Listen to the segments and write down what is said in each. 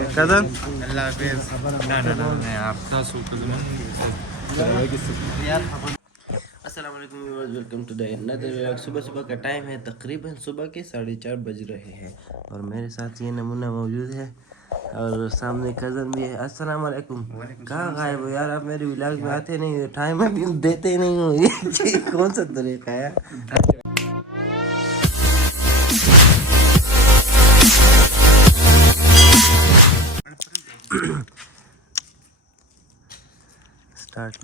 Cousin अल्लाह हाफिज़। ना आपका अस्सलाम वालेकुम viewers, welcome to the another vlog. सुबह सुबह का टाइम है, तकरीबन सुबह के 4:30 बज रहे हैं और मेरे साथ ये नमूना मौजूद है और सामने कज़न भी है। अस्सलाम वालेकुम। कहाँ गायब हो यार, आप मेरे व्लॉग में आते नहीं, टाइम भी देते नहीं हो। ये कौन सा तरीका है? स्टार्ट।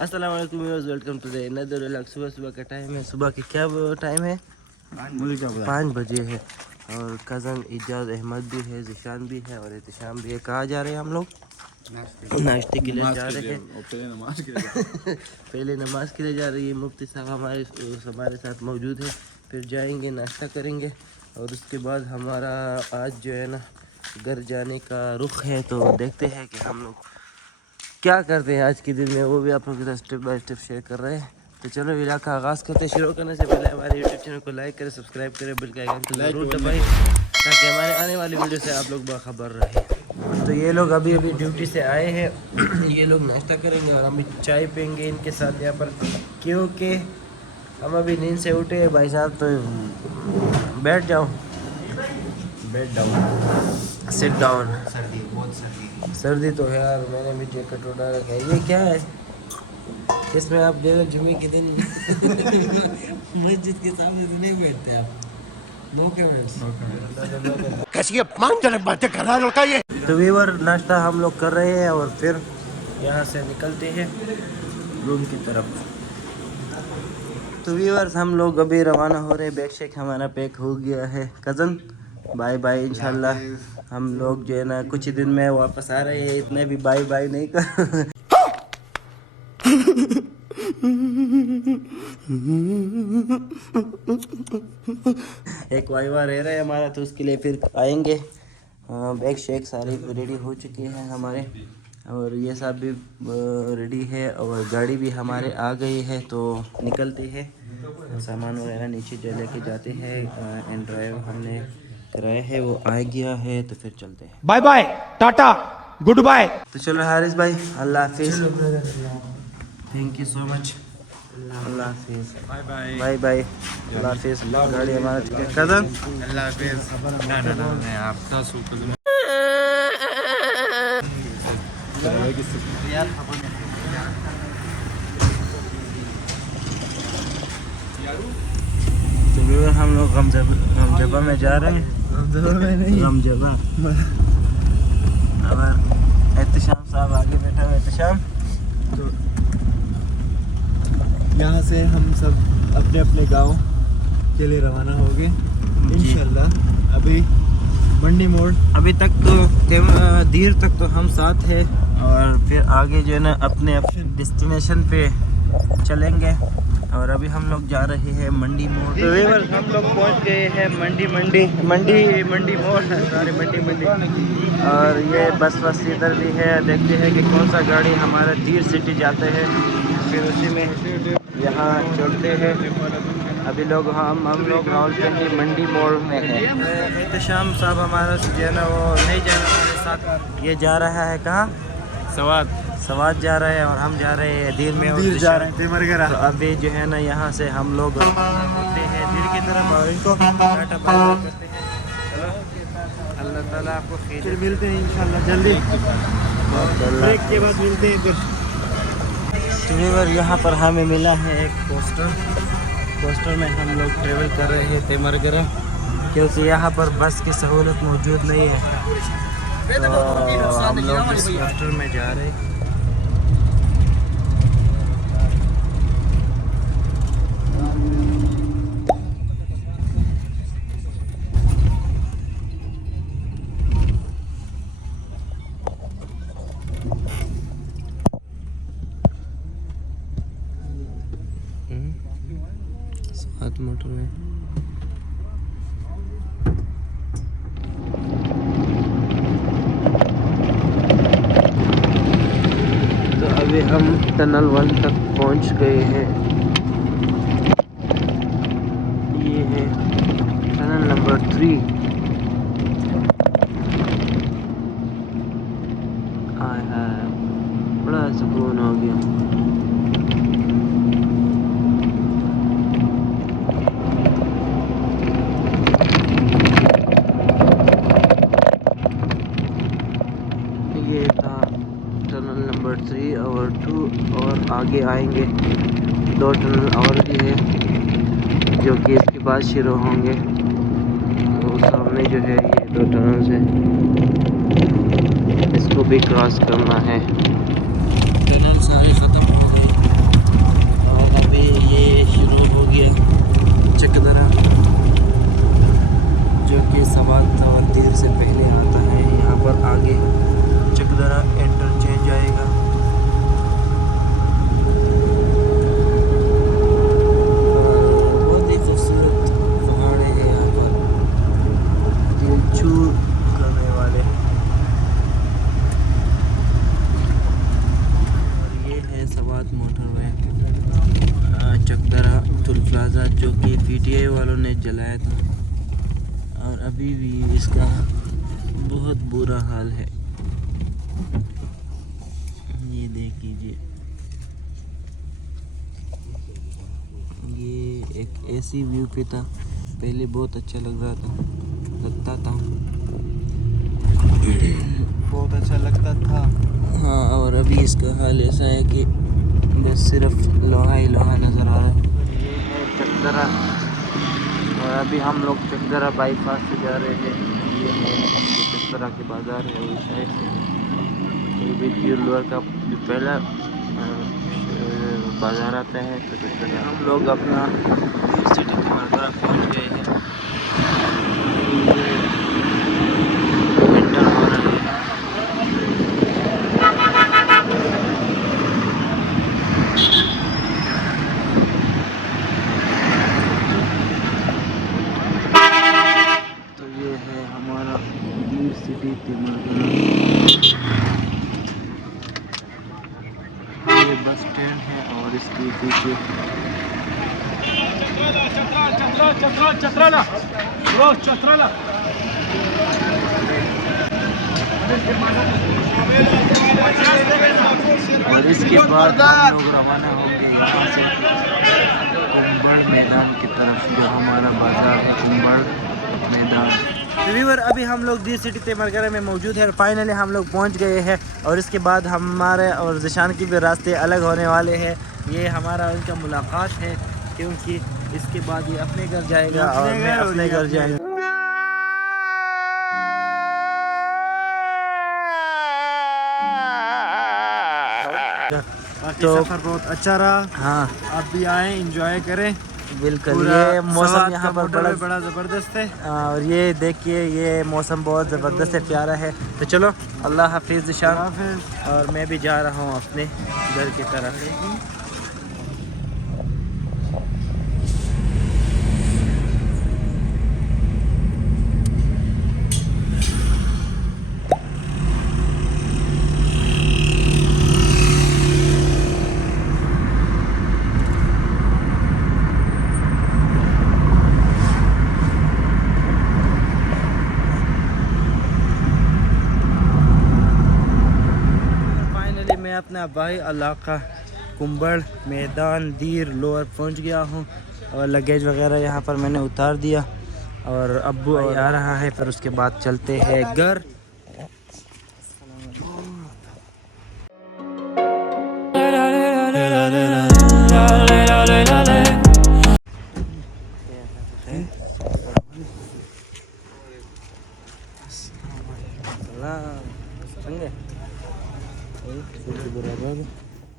अस्सलाम वालेकुम viewers, welcome to the another vlog. सुबह सुबह का टाइम है, सुबह के क्या टाइम है? 5 बजे है और कज़न इजाज़ अहमद भी है, ज़िशान भी है और एहतिशाम भी है। कहाँ जा रहे हैं हम लोग? नाश्ते के लिए जा रहे हैं। पहले नमाज के लिए जा रही है। मुफ्ती साहब हमारे साथ मौजूद है। फिर जाएंगे, नाश्ता करेंगे और उसके बाद हमारा आज जो है ना घर जाने का रुख है। तो देखते हैं कि हम लोग क्या करते हैं आज के दिन में, वो भी आप लोगों के साथ स्टेप बाय स्टेप शेयर कर रहे हैं। तो चलो वीडियो का आगाज़ करते हैं। शुरू करने से पहले हमारे यूट्यूब चैनल को लाइक करें, सब्सक्राइब करें, बेल का आइकन को जरूर दबाएं ताकि हमारे आने वाली वीडियो से आप लोग बाखबर रहे। तो ये लोग अभी अभी ड्यूटी से आए हैं। ये लोग नाश्ता करेंगे और हम भी चाय पियेंगे इनके साथ यहाँ पर, क्योंकि हम अभी नींद से उठे हैं। भाई साहब तो बैठ जाओ, बैठ डाउन, सिट डाउन। सर्दी, बहुत सर्दी तो है यार। मैंने भी जैकेट उड़ा रखा है। ये क्या है? इसमें आप बेगम जुमे के दिन मस्जिद के सामने तो नहीं बैठते आप। No comments. कैसी अपमानजनक बातें कर रहा है लड़का ये। तो व्यूअर, नाश्ता हम लोग कर रहे हैं और फिर यहाँ से निकलते हैं रूम की तरफ। तो व्यूअर्स, हम लोग अभी रवाना हो रहे हैं। बैग शेक हमारा पैक हो गया है। कज़न बाय बाय, इंशाल्लाह हम लोग जो है ना कुछ ही दिन में वापस आ रहे हैं। इतने भी बाय बाय नहीं कर। एक वाइवा रह रहा है हमारा, तो उसके लिए फिर आएंगे। बैग शेक सारे रेडी हो चुके हैं हमारे और ये सब भी रेडी है और गाड़ी भी हमारे आ गई है। तो निकलते हैं, सामान वगैरह नीचे जो लेके जाते हैं। एंड ड्राइव हमने कराया है, वो आ गया है। तो फिर चलते हैं। Bye bye, tata, goodbye. तो चलो हारिस भाई, अल्लाह हाफिज़। Thank you so much. अल्लाह हाफिज़, बाय बाय, बाय बाय, अल्लाह हाफिज़। गाड़ी हमारा ठीक है कज़न। अल्लाह हाफिज़। ना आपका तो हम लोग गमजबा में जा रहे हैं। गमजबा। अब एहतिशाम साहब आगे बैठा है। एहतिशाम, तो यहाँ से हम सब अपने अपने गांव के लिए रवाना हो गए इंशाल्लाह। अभी मंडी मोड़, अभी तक तो देर तक तो हम साथ हैं और फिर आगे जो है ना अपने डेस्टिनेशन पे चलेंगे। और अभी हम लोग जा रहे हैं मंडी मोड़। तो व्यूअर्स, हम लोग पहुंच गए हैं मंडी मोड़, सारे मंडी। और ये बस इधर भी है। देखते हैं कि कौन सा गाड़ी हमारा तीर सिटी जाते हैं, फिर उसी में यहाँ चढ़ते हैं। अभी लोग हम लोग रावलपिंडी मंडी मोड़ में हैं। एहतिशाम साहब हमारा जो है ना वो नहीं जा रहा हमारे साथ। ये जा रहा है कहाँ? सवाद जा रहे हैं और हम जा रहे हैं धीर में। धीर जा रहे हैं तेमरगरा। तो अभी जो है ना यहाँ से हम लोग होते हैं धीर की तरफ और इनको टाटा बाय बाय करते हैं। चलो, अल्लाह ताला आपको फिर मिलते हैं इंशाल्लाह जल्दी, ब्रेक के बाद मिलते हैं फिर। तो यहाँ पर हमें मिला है एक पोस्टर में हम लोग ट्रेवल कर रहे हैं तेमरगरा, क्योंकि यहाँ पर बस की सहूलत मौजूद नहीं है। तो हम लोग इस पोस्टर में जा रहे हैं। सात मोटर में तो अभी हम टनल 1 तक पहुंच गए हैं। ये है टनल नंबर 3। आय हाय, बड़ा सुकून हो गया। ये था टनल नंबर 3 और 2, और आगे आएंगे 2 टनल और भी है जो कि इसके बाद शुरू होंगे। वो सामने जो है ये 2 टनल्स है, इसको भी क्रॉस करना है। टनल सारे ख़त्म हो गए और अभी ये शुरू हो गया चकदरा, जो कि सवात तवंदीर से पहले आता है। यहाँ पर आगे चकदरा इंटरचेंज आएगा। बहुत ही खूबसूरत पहाड़े हैं यहाँ पर, दिल छू करने वाले। और ये है Swat motorway Chakdara tool plaza, जो कि PTI वालों ने जलाया था और अभी भी इसका बहुत बुरा हाल है। ये देख लीजिए, ये एक ऐसी व्यू पे था, पहले बहुत अच्छा लगता था बहुत अच्छा लगता था। हाँ, और अभी इसका हाल ऐसा है कि बस सिर्फ लोहा ही लोहा नज़र आ रहा है। ये है चकदरा, और अभी हम लोग चकदरा बाईपास से जा रहे हैं। ये है चकदरा के बाज़ार है उस साइड से। ये भी दियोर का जो पहला बाज़ार आता है। तो चकदरा हम लोग अपना सिटी तिमरगरा पहुँच गए हैं। विंटर हो रहा है। तो ये है हमारा गिर सिटी तिमरगरा। ये बस स्टैंड है और इसके पीछे और इसके बाद हम लोग रवाना होंगे यहाँ से कुंबड़ मैदान की तरफ, जो हमारा बाजार है कुंबड़ मैदान। व्यूअर, अभी हम लोग दी सिटी तिमरगरा में मौजूद है और फाइनली हम लोग पहुंच गए हैं। और इसके बाद हमारे और ज़िशान की भी रास्ते अलग होने वाले हैं। ये हमारा उनका मुलाकात है, क्योंकि इसके बाद ये अपने घर जाएगा और मैं अपने घर जाएगा। तो सफर बहुत अच्छा रहा। हाँ, आप भी आए, एंजॉय करें। बिल्कुल। ये मौसम यहाँ पर बड़ा ज़बरदस्त है। और ये देखिए, ये मौसम बहुत ज़बरदस्त है, प्यारा है। तो चलो, अल्लाह हाफिज़ ज़िशान, और मैं भी जा रहा हूँ अपने घर की तरफ। मैं अपना भाई इलाका कुंबड़ मैदान दीर लोअर पहुंच गया हूं और लगेज वगैरह यहां पर मैंने उतार दिया और अब्बू आ रहा है, फिर उसके बाद चलते हैं घर।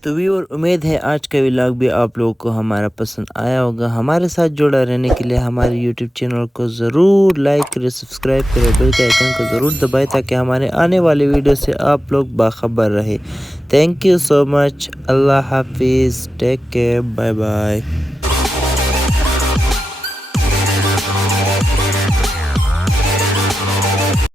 तो भी और उम्मीद है आज का व्लॉग भी आप लोगों को हमारा पसंद आया होगा। हमारे साथ जुड़ा रहने के लिए हमारे YouTube चैनल को ज़रूर लाइक करें, सब्सक्राइब करें, बेल के आइकन को ज़रूर दबाएं ताकि हमारे आने वाले वीडियो से आप लोग बाखबर रहे। Thank you so much. अल्लाह हाफिज़, टेक केयर, बाय बाय।